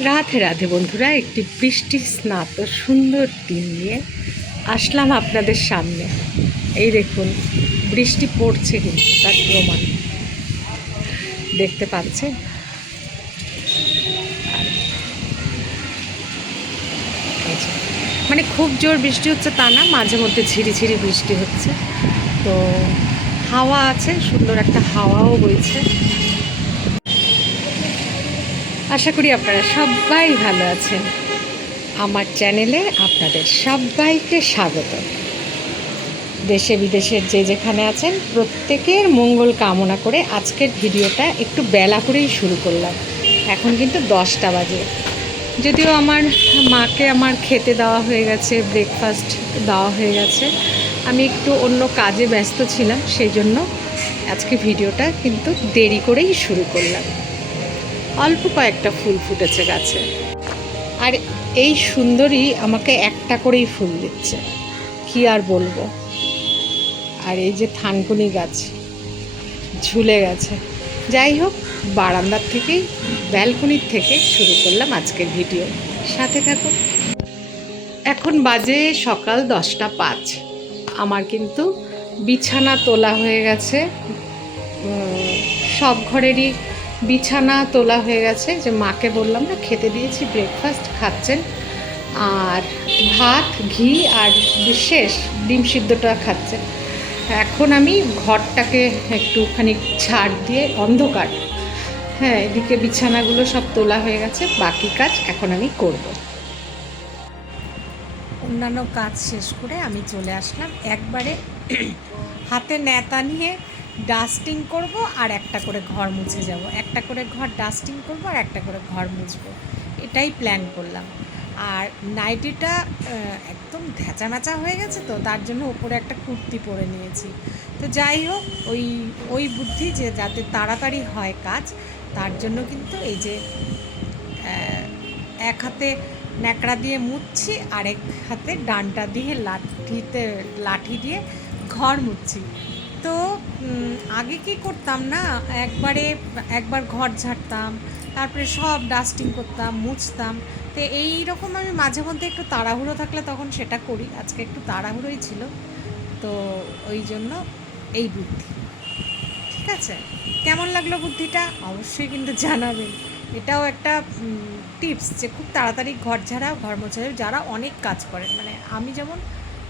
রাধে রাধে বন্ধুরা, একটি বৃষ্টি স্নাত সুন্দর দিন নিয়ে আসলাম আপনাদের সামনে। এই দেখুন, বৃষ্টি পড়ছে কিন্তু, তার প্রমাণ দেখতে পাচ্ছেন? মানে খুব জোর বৃষ্টি হচ্ছে তা না, মাঝে মধ্যে ঝিরিঝিরি বৃষ্টি হচ্ছে। তো হাওয়া আছে, সুন্দর একটা হাওয়াও বইছে। আশা করি আপনারা সবাই ভালো আছেন। আমার চ্যানেলে আপনাদের সবাইকে স্বাগত। দেশে বিদেশের যে যেখানে আছেন, প্রত্যেকের মঙ্গল কামনা করে আজকের ভিডিওটা একটু বেলা করেই শুরু করলাম। এখন কিন্তু দশটা বাজে। যদিও আমার মাকে আমার খেতে দেওয়া হয়ে গেছে ব্রেকফাস্ট দেওয়া হয়ে গেছে। আমি একটু অন্য কাজে ব্যস্ত ছিলাম, সেই জন্য আজকে ভিডিওটা কিন্তু দেরি করেই শুরু করলাম। অল্প কয়েকটা ফুল ফুটেছে গাছে। আর এই সুন্দরী আমাকে একটা করেই ফুল দিচ্ছে। কি আর বলব? আর এই যে থানকুনি গাছ ঝুলে গেছে। যাই হোক, বারান্দার থেকেই, ব্যালকনির থেকে শুরু করলাম আজকের ভিডিও। সাথে থাকুন এখন বাজে সকাল দশটা পাঁচ। আমার কিন্তু বিছানা তোলা হয়ে গেছে। সব ঘরেরই বিছানা তোলা হয়ে গেছে, যে মাকে বললাম না, খেতে দিয়েছি ব্রেকফাস্ট খাচ্ছেন। আর ভাত, ঘি আর বিশেষ ডিম সিদ্ধটা খাচ্ছেন। এখন আমি ঘরটাকে একটুখানি ছাড় দিয়ে অন্ধকার। হ্যাঁ এদিকে বিছানাগুলো সব তোলা হয়ে গেছে, বাকি কাজ এখন আমি করব। অন্যান্য কাজ শেষ করে আমি চলে আসলাম। একবারে হাতে নেতা নিয়ে ডাস্টিং করব আর একটা করে ঘর মুছে যাব। একটা করে ঘর ডাস্টিং করব আর একটা করে ঘর মুছবো। এটাই প্ল্যান করলাম। আর নাইটিটা একদম ধ্যাচা ম্যাচা হয়ে গেছে তো, তার জন্য ওপরে একটা কুর্তি পরে নিয়েছি। তো যাই হোক, ওই ওই বুদ্ধি যে যাতে তাড়াতাড়ি হয় কাজ, তার জন্য কিন্তু এই যে এক হাতে ন্যাকড়া দিয়ে মুছছি আর এক হাতে ডানটা দিয়ে লাঠিতে লাঠি দিয়ে ঘর মুছছি তো আগে কি করতাম না? একবারে, একবার ঘর ঝাড়তাম, তারপরে সব ডাস্টিং করতাম, মুছতাম। তো এই রকম আমি মাঝে মধ্যে একটু তাড়াহুড়ো থাকলে তখন সেটা করি। আজকে একটু তাড়াহুড়োই ছিল। তো ওই জন্য এই বুদ্ধি। ঠিক আছে? কেমন লাগল বুদ্ধিটা? অবশ্যই কিন্তু জানাবেন। এটাও একটা টিপস যে খুব তাড়াতাড়ি ঘর ঝাড়া ঘর মোছা যারা অনেক কাজ করেন। মানে আমি যেমন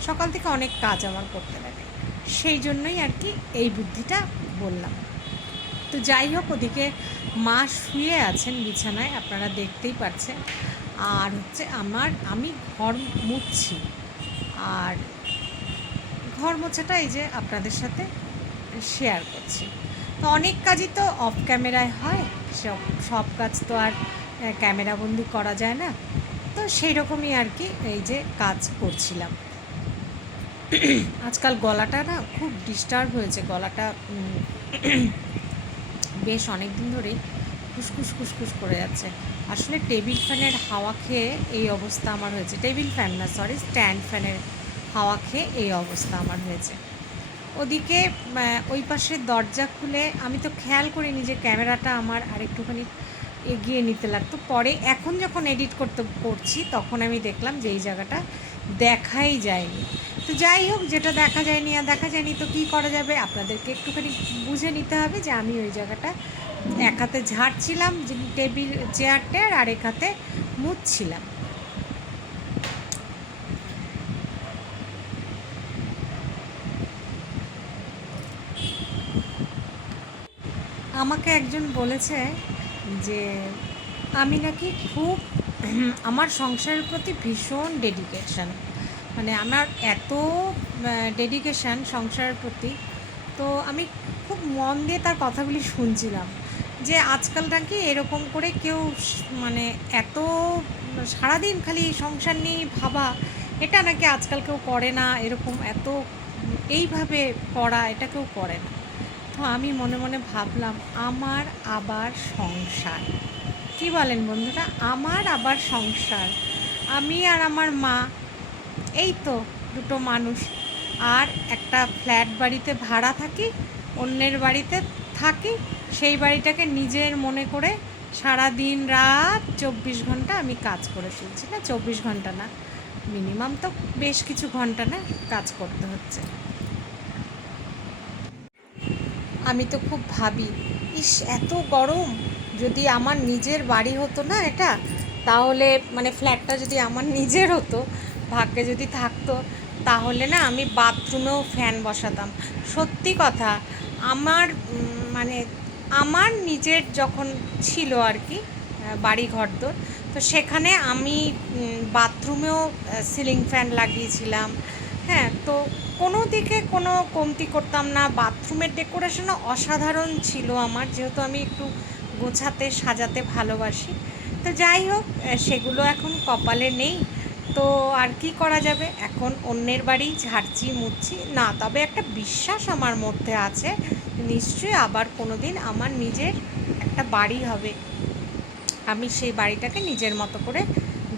সকাল থেকে অনেক কাজ আমার করতে লাগে। সেই জন্যই আর কি এই বুদ্ধিটা বললাম। তো যাই হোক, ওদিকে মা শুয়ে আছেন বিছানায়, আপনারা দেখতেই পাচ্ছেন আর হচ্ছে আমার, আমি ঘর মুছছি। আর ঘর মোছাটা এই যে আপনাদের সাথে শেয়ার করছি। তো অনেক কাজই তো অফ ক্যামেরায় হয়, সব সব কাজ তো আর ক্যামেরাবন্দি করা যায় না। তো সেই রকমই আর কি এই যে কাজ করছিলাম। আজকাল গলাটা না খুব ডিস্টার্ব হয়েছে, গলাটা বেশ অনেক দিন ধরেই খুসখুস খুসখুস করে যাচ্ছে। আসলে টেবিল ফ্যানের হাওয়া খেয়ে এই অবস্থা আমার হয়েছে। টেবিল ফ্যান না সরি স্ট্যান্ড ফ্যানের হাওয়া খেয়ে এই অবস্থা আমার হয়েছে। ওদিকে ওই পাশের দরজা খুলে আমি তো খেয়াল করিনি যে ক্যামেরাটা আমার আরেকটুখানি এগিয়ে নিতে লাগতো। পরে এখন যখন এডিট করতে, করছি, তখন আমি দেখলাম যে এই জায়গাটা দেখাই যায়নি। তো যাই হোক, যেটা দেখা যায়নি আর দেখা যায়নি, তো কী করা যাবে? আপনাদেরকে একটুখানি বুঝে নিতে হবে যে আমি ওই জায়গাটা এক হাতে ঝাড়ছিলাম টেবিল চেয়ারটার আর এক হাতে মুছছিলাম। আমাকে একজন বলেছে যে, আমি নাকি খুব আমার সংসারের প্রতি ভীষণ ডেডিকেশন মানে আমার এত ডেডিকেশান সংসারের প্রতি। তো আমি খুব মন দিয়ে তার কথাগুলি শুনছিলাম যে আজকাল নাকি এরকম করে কেউ মানে এত, সারাদিন খালি সংসার নিয়েই ভাবা, এটা নাকি আজকাল কেউ করে না, এরকম এত এইভাবে করা, এটা কেউ করে না। তো আমি মনে মনে ভাবলাম, আমার আবার সংসার। কি বলেন বন্ধুরা? আমার আবার সংসার। আমি আর আমার মা, এই তো দুটো মানুষ। আর একটা ফ্ল্যাট বাড়িতে ভাড়া থাকি, অন্যের বাড়িতে থাকি। সেই বাড়িটাকে নিজের মনে করে সারা দিন রাত চব্বিশ ঘণ্টা আমি কাজ করে ফেলছি। না, চব্বিশ ঘণ্টা না, মিনিমাম তো বেশ কিছু ঘণ্টা না কাজ করতে হচ্ছে। আমি তো খুব ভাবি, ইস, এত গরম। যদি আমার নিজের বাড়ি হতো না এটা, তাহলে মানে ফ্ল্যাটটা যদি আমার নিজের হতো, ভাগ্যে যদি থাকতো, তাহলে না আমি বাথরুমেও ফ্যান বসাতাম। সত্যি কথা, আমার মানে আমার নিজের যখন ছিল আর কি বাড়ি ঘরদোর তো সেখানে আমি বাথরুমেও সিলিং ফ্যান লাগিয়েছিলাম। হ্যাঁ তো কোনো দিকে কোনো কমতি করতাম না। বাথরুমের ডেকোরেশনও অসাধারণ ছিল আমার, যেহেতু আমি একটু গোছাতে, সাজাতে ভালোবাসি। তো যাই হোক সেগুলো এখন কপালে নেই। তো আর কি করা যাবে? এখন অন্যের বাড়ি ঝাড়ছি, মুছছি। না, তবে একটা বিশ্বাস আমার মধ্যে আছে। নিশ্চয়ই আবার কোনো দিন আমার নিজের একটা বাড়ি হবে। আমি সেই বাড়িটাকে নিজের মতো করে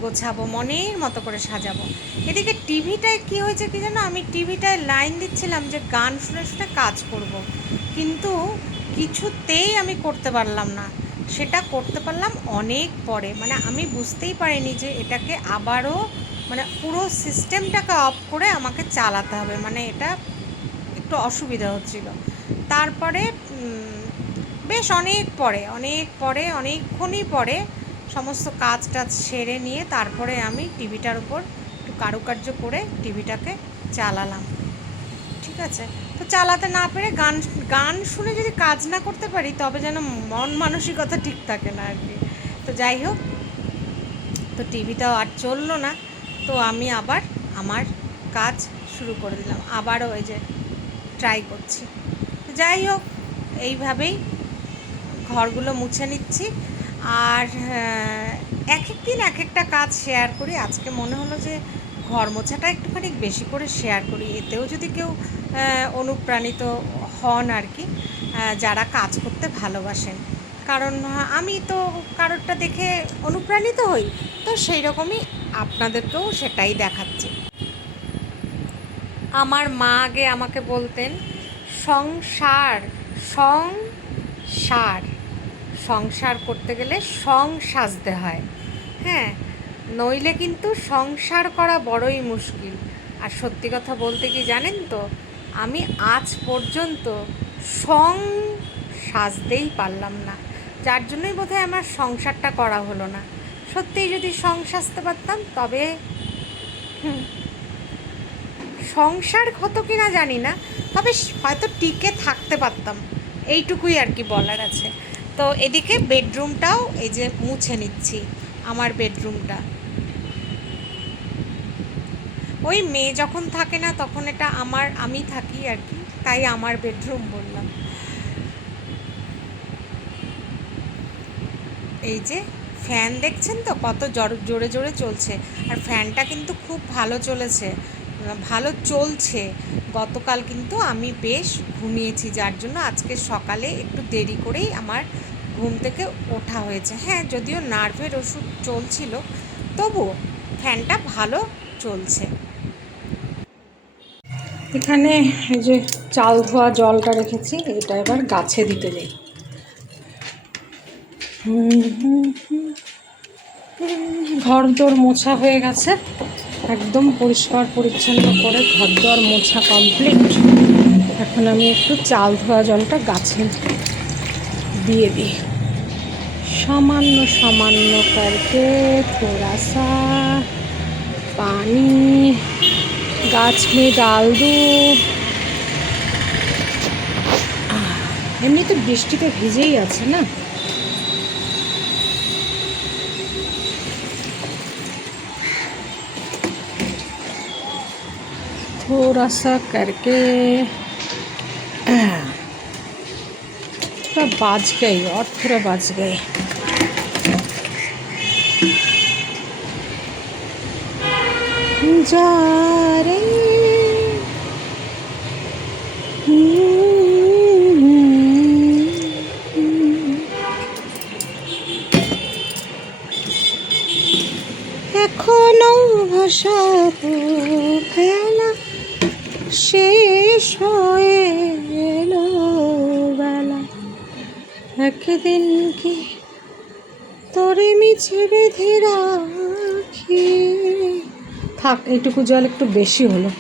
গোছাবো, মনের মতো করে সাজাবো। এদিকে টিভিটায় কি হয়েছে কি জানো? আমি টিভিটায় লাইন দিচ্ছিলাম যে, গান শুনে শুনে কাজ করব। কিন্তু কিছুতেই আমি করতে পারলাম না। সেটা করতে পারলাম অনেক পরে। মানে আমি বুঝতেই পারিনি যে এটাকে আবারও মানে পুরো সিস্টেমটাকে অফ করে আমাকে চালাতে হবে। মানে এটা একটু অসুবিধা হচ্ছিল। তারপরে বেশ অনেক পরে অনেক পরে, অনেকক্ষণই পরে সমস্ত কাজ টাজ সেরে নিয়ে তারপরে আমি টিভিটার উপর একটু কারুকার্য করে টিভিটাকে চালালাম। ঠিক আছে? তো চালাতে না পেরে গান গান শুনে যদি কাজ না করতে পারি, তবে যেন মন মানসিকতা ঠিক থাকে না আর কি। তো যাই হোক, তো টিভিটাও আর চলল না। তো আমি আবার আমার কাজ শুরু করে দিলাম। আবারও ওই যে ট্রাই করছি। তো যাই হোক, এইভাবেই ঘরগুলো মুছে নিচ্ছি। আর এক এক দিন এক একটা কাজ শেয়ার করি। আজকে মনে হলো যে ঘর মোছাটা একটুখানি বেশি করে শেয়ার করি। এতেও যদি কেউ অনুপ্রাণিত হন আর কি যারা কাজ করতে ভালোবাসেন। কারণ আমি তো কারোরটা দেখে অনুপ্রাণিত হই, তো সেই রকমই আপনাদেরকেও সেটাই দেখাচ্ছি। আমার মা আগে আমাকে বলতেন, সংসার সংসার। সংসার করতে গেলে সং সাজতে হয়। হ্যাঁ নইলে কিন্তু সংসার করা বড়ই মুশকিল। আর সত্যি কথা বলতে কি জানেন তো আমি আজ পর্যন্ত সং সাজতেই পারলাম না। যার জন্যই বোধহয় আমার সংসারটা করা হলো না। সত্যিই যদি সং সাজতে পারতাম, তবে সংসার হতো কি না জানি না, তবে হয়তো টিকে থাকতে পারতাম। এইটুকুই আর কি বলার আছে। তো এদিকে বেডরুমটাও এই যে মুছে নিচ্ছি, আমার বেডরুমটা। ওই মেয়ে যখন থাকে না, তখন এটা আমার, আমি থাকি আর কি। তাই আমার বেডরুম বললাম। এই যে ফ্যান দেখছেন তো? কত জোর- জোরে জোরে চলছে। আর ফ্যানটা কিন্তু খুব ভালো চলেছে। ভালো চলছে। গতকাল কিন্তু আমি বেশ ঘুমিয়েছি, যার জন্য আজকে সকালে একটু দেরি করেই আমার ঘুম থেকে ওঠা হয়েছে। হ্যাঁ যদিও নার্ভের ওষুধ চলছিল, তবুও ফ্যানটা ভালো চলছে। এখানে এই যে চাল ধোয়া জলটা রেখেছি, এটা এবার গাছে দিতে যাই। ঘর দর মোছা হয়ে গেছে, একদম পরিষ্কার পরিচ্ছন্ন করে ঘর দর মোছা কমপ্লিট এখন আমি একটু চাল ধোয়া জলটা গাছে দিয়ে দিই। সামান্য সামান্য কালকে থোড়া সা পানি গাছ में ডাল দো এমনি তো বৃষ্টিতে ভিজেই আছে না थोड़ा सा करके थोड़ा बाज गई और थोड़ा बाज गई जा रे এখনও ভাষাবো খেলা শেষ হয়ে এলো একদিন কি তোরে মিছে বেঁধে রাখি? থাক, এইটুকু জল একটু বেশি হলো।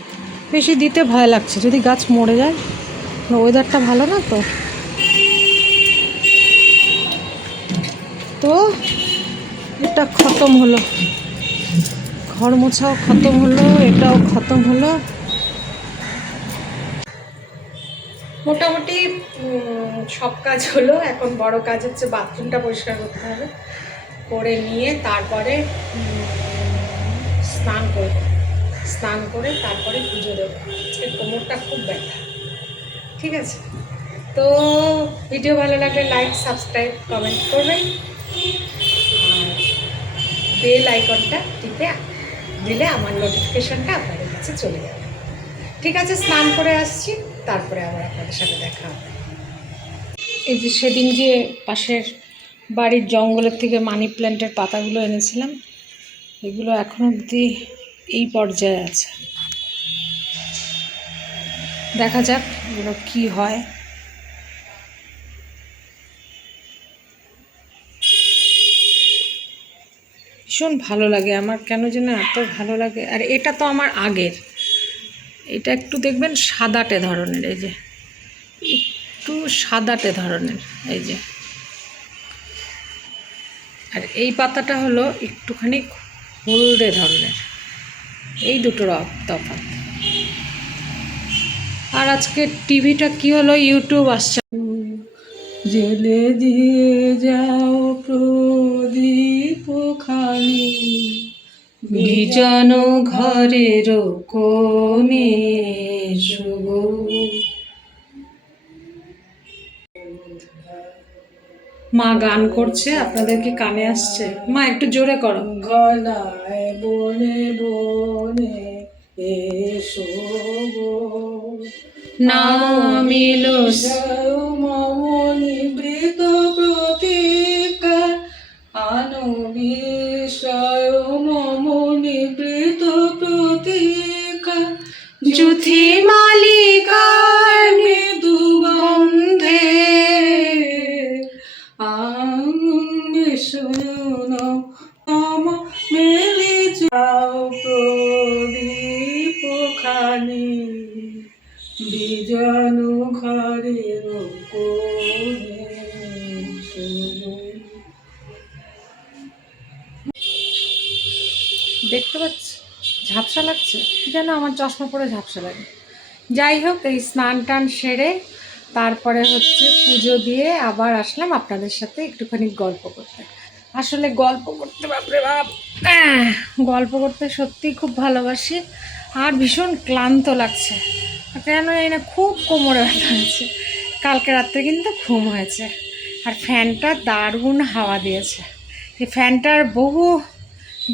বেশি দিতে ভয় লাগছে। যদি গাছ মরে যায় ওয়েদারটা ভালো না তো? তো, এটা খতম হলো। ঘর মোছাও খতম হলো, এটাও খতম হলো। মোটামুটি সব কাজ হলো। এখন বড় কাজ হচ্ছে বাথরুমটা পরিষ্কার করতে হবে। করে নিয়ে তারপরে স্নান করব স্নান করে তারপরে পুজো দেবো। আজকে কোমরটা খুব ব্যথা। ঠিক আছে? তো ভিডিও ভালো লাগলে লাইক সাবস্ক্রাইব কমেন্ট করবেন। আর বেল আইকনটা টিপে দিলে আমার নোটিফিকেশনটা আপনাদের কাছে চলে যাবে। ঠিক আছে, স্নান করে আসছি। তারপরে আবার আপনাদের সাথে দেখা হবে। এই যে সেদিন যে পাশের বাড়ির জঙ্গলের থেকে মানি প্ল্যান্টের পাতাগুলো এনেছিলাম এগুলো এখন অবধি এই পর্যায়ে আছে। দেখা যাক এগুলো কী হয়। ভীষণ ভালো লাগে, আমার কেন যেন এত ভালো লাগে। আর এটা তো আমার আগের। এটা একটু দেখবেন সাদাটে ধরনের, এই যে। একটু সাদাটে ধরনের, এই যে। আর এই পাতাটা হলো একটুখানি হলদে ধরনের। এই দুটো তফাৎ। আর আজকে টিভিটা কি হলো? ইউটিউব আসছে। জেলে দিয়ে যাও প্রদীপ খানি। বিজন ঘরের কোণে শুভ মা গান করছে আপনাদের কি কানে আসছে। মা একটু জোরে করো। গলায় বনে বনে এসো নামিলো মমনি বৃত প্রতীকা আনবিষয় মমনি বৃত প্রতীকা জুথি মালিকার নম মেলে যাও প্রদীপ খানি। বিজানু দেখতে পাচ্ছি? ঝাপসা লাগছে? যেন আমার চশমা পরে ঝাপসা লাগে। যাই হোক, এই স্নান টান সেরে তারপরে হচ্ছে পুজো দিয়ে আবার আসলাম আপনাদের সাথে একটুখানি গল্প করতে। আসলে গল্প করতে বাপরে বাপ। গল্প করতে সত্যিই খুব ভালোবাসি। আর ভীষণ ক্লান্ত লাগছে। কেন এই না, খুব কোমরে ব্যথা হয়েছে। কালকে রাত্রে কিন্তু ঘুম হয়েছে। আর ফ্যানটা দারুণ হাওয়া দিয়েছে। এই ফ্যানটার বহু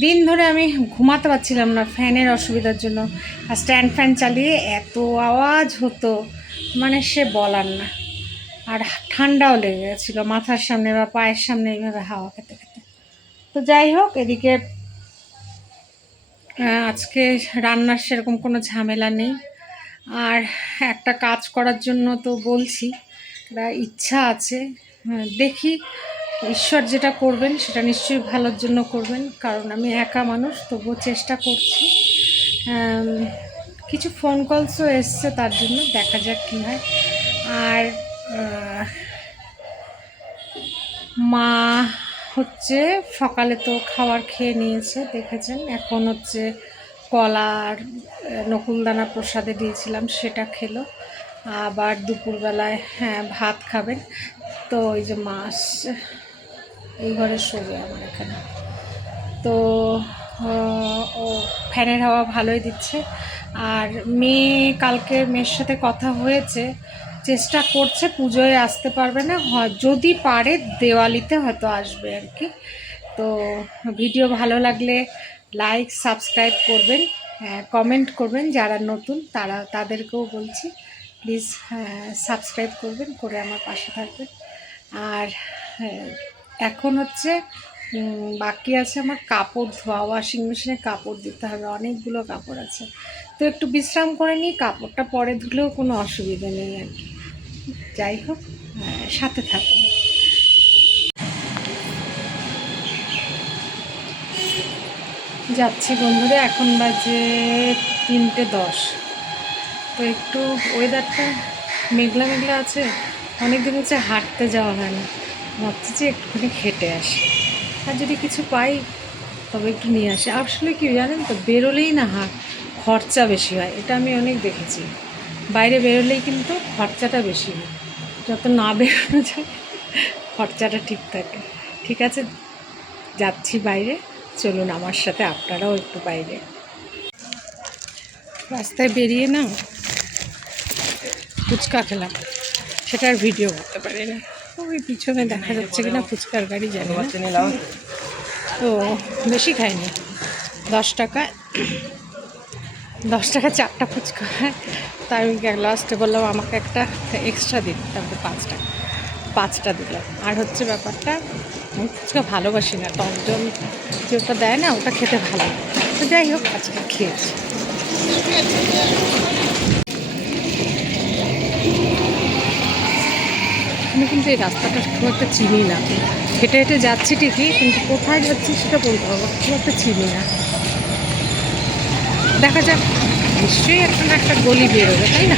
দিন ধরে আমি ঘুমাতে পারছিলাম না ফ্যানের অসুবিধার জন্য। আর স্ট্যান্ড ফ্যান চালিয়ে এত আওয়াজ হতো মানে সে বলার না। আর ঠান্ডাও লেগে গেছিল, মাথার সামনে বা পায়ের সামনে এইভাবে হাওয়া খেতে খেতে। তো যাই হোক এদিকে আজকে রান্নার সেরকম কোনো ঝামেলা নেই। আর একটা কাজ করার জন্য তো বলছি ইচ্ছা আছে। হ্যাঁ, দেখি ঈশ্বর যেটা করবেন সেটা নিশ্চয়ই ভালোর জন্য করবেন কারণ আমি একা মানুষ তবুও চেষ্টা করছি। কিছু ফোন কলসও এসছে তার জন্য দেখা যাক কী হয়। আর মা হচ্ছে সকালে তো খাবার খেয়ে নিয়েছে, দেখেছেন? এখন হচ্ছে কলার নকুলদানা প্রসাদে দিয়েছিলাম, সেটা খেলো। আবার দুপুরবেলায় হ্যাঁ ভাত খাবেন। তো ওই যে মাছ, এই ঘরে শোবে আমার এখানে। তো ও ফ্যানের হাওয়া ভালোই দিচ্ছে। আর মেয়ে, কালকে মেয়ের সাথে কথা হয়েছে চেষ্টা করছে পুজোয় আসতে পারবে না। হয় যদি পারে দেওয়ালিতে হয়তো আসবে আর কি। তো ভিডিও ভালো লাগলে লাইক সাবস্ক্রাইব করবেন কমেন্ট করবেন। যারা নতুন তারা তাদেরকেও বলছি প্লিজ সাবস্ক্রাইব করবেন করে আমার পাশে থাকবেন। আর হ্যাঁ, এখন হচ্ছে বাকি আছে আমার কাপড় ধোয়া ওয়াশিং মেশিনে কাপড় দিতে হবে অনেকগুলো কাপড় আছে। তো একটু বিশ্রাম করে নিই কাপড়টা পরে ধুলেও কোনো অসুবিধা নেই আর কি। যাই হোক সাথে থাকুন। যাচ্ছি বন্ধুরা, এখন বাজে তিনটে দশ। তো একটু ওয়েদারটা মেঘলা মেঘলা আছে অনেক দিন হচ্ছে হাঁটতে যাওয়া হয় না ভাবছি যে একটুখানি খেটে আসি। আর যদি কিছু পাই, তবে একটু নিয়ে আসি। আসলে কি জানেন তো, বেরোলেই না হাট খরচা বেশি হয়, এটা আমি অনেক দেখেছি। বাইরে বেরোলেই কিন্তু খরচাটা বেশি হয়। যত না বেরোনো যায় খরচাটা ঠিক থাকে। ঠিক আছে যাচ্ছি বাইরে। চলুন আমার সাথে আপনারাও একটু বাইরে। রাস্তায় বেরিয়ে না ফুচকা খেলাম। সেটার ভিডিও করতে পারি না। ওই পিছনে দেখা যাচ্ছে কিনা ফুচকার গাড়ি জানি তো বেশি খাইনি। দশ টাকা দশ টাকা চারটা ফুচকা। তাই আমি লাস্টে বললাম, আমাকে একটা এক্সট্রা দিন, তারপরে পাঁচটা পাঁচটা দিলাম। আর হচ্ছে ব্যাপারটা, আমি ফুচকা ভালোবাসি না টক জল যে ওটা দেয় না, ওটা খেতে ভালো তো যাই হোক, আজকে খেয়েছি। আমি কিন্তু এই রাস্তাটা খুব একটা চিনি না। হেঁটে হেঁটে যাচ্ছি ঠিকই, কিন্তু কোথায় যাচ্ছি সেটা বলতে পারব খুব একটা চিনি না। দেখা যাক। নিশ্চয়ই একটা না একটা গলি বেরোবে, তাই না?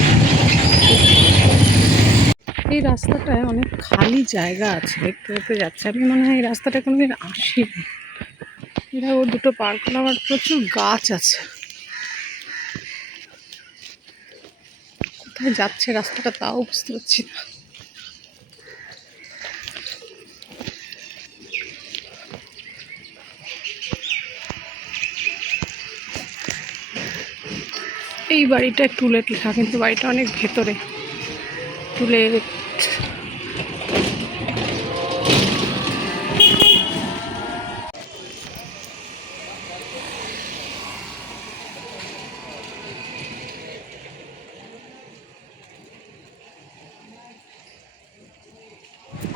এই রাস্তাটায় অনেক খালি জায়গা আছে, দেখতে দেখতে যাচ্ছে। আমি মনে হয় এই রাস্তাটা কোনোদিন আসিনি। এরা ও দুটো পার্ক আমার প্রচুর গাছ আছে। কোথায় যাচ্ছে রাস্তাটা তাও বুঝতে পারছি না। এই বাড়িটা টুলেট লেখা কিন্তু বাড়িটা অনেক ভেতরে। টুলেট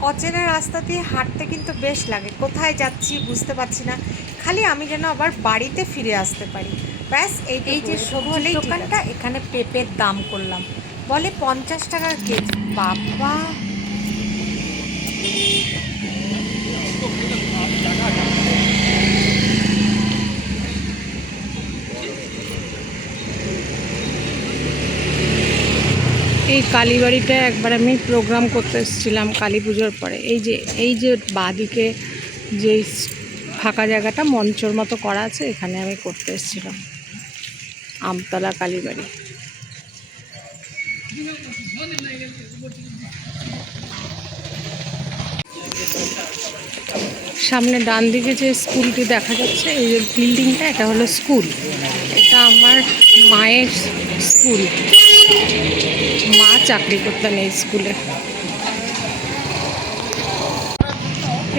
অচেনা রাস্তা দিয়ে হাঁটতে কিন্তু বেশ লাগে। কোথায় যাচ্ছি বুঝতে পারছি না। খালি আমি যেন আবার বাড়িতে ফিরে আসতে পারি। ব্যাস এই এই যে সবজি দোকানটা এখানে পেঁপের দাম করলাম। বলে পঞ্চাশ টাকা কেজি। বাবা! এই কালীবাড়িতে একবার আমি প্রোগ্রাম করতে এসেছিলাম কালী পুজোর পরে। এই যে এই যে বাদিকে যে ফাঁকা জায়গাটা মঞ্চর মতো করা আছে এখানে আমি করতে এসেছিলাম। আমতলা কালীবাড়ি সামনে ডান দিকে যে স্কুলটি দেখা যাচ্ছে, এই যে বিল্ডিংটা, এটা হলো স্কুল। এটা আমার মায়ের স্কুল। মা চাকরি করতেন এই স্কুলে।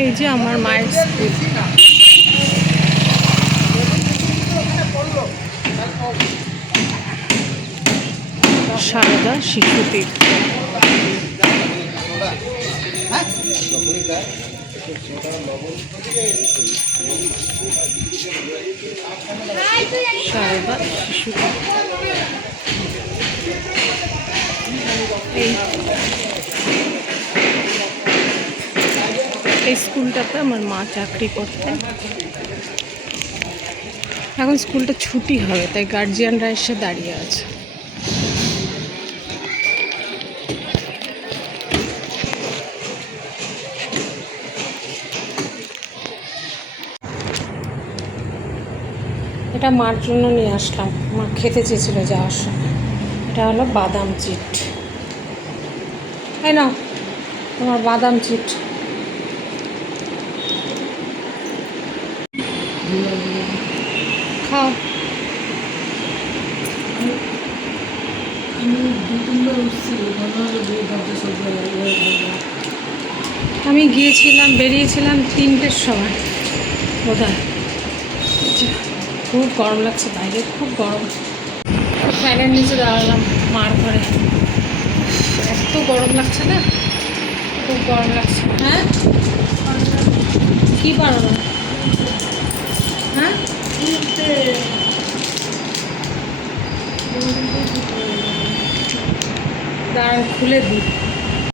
এই যে আমার মায়ের স্কুল। সারদা শিশু সারদা এই এই স্কুলটাতে আমার মা চাকরি করতেন। এখন স্কুলটা ছুটি হবে, তাই গার্জিয়ানরা এসে দাঁড়িয়ে আছে। এটা মার জন্য নিয়ে আসলাম। মা খেতে চেয়েছিল যাওয়ার সময়। এটা হলো বাদাম চিট। তাই না তোমার বাদাম চিট। খাও। আমি গিয়েছিলাম বেরিয়েছিলাম তিনটের সময়। বোধহয়। এই যে, খুব গরম লাগছে বাইরে, খুব গরম। ফ্যানের নিচে দাঁড়ালাম মার ঘরে। এত গরম লাগছে না? খুব গরম লাগছে। হ্যাঁ? কি পারো না হ্যাঁ? দাঁড়ান খুলে দিই।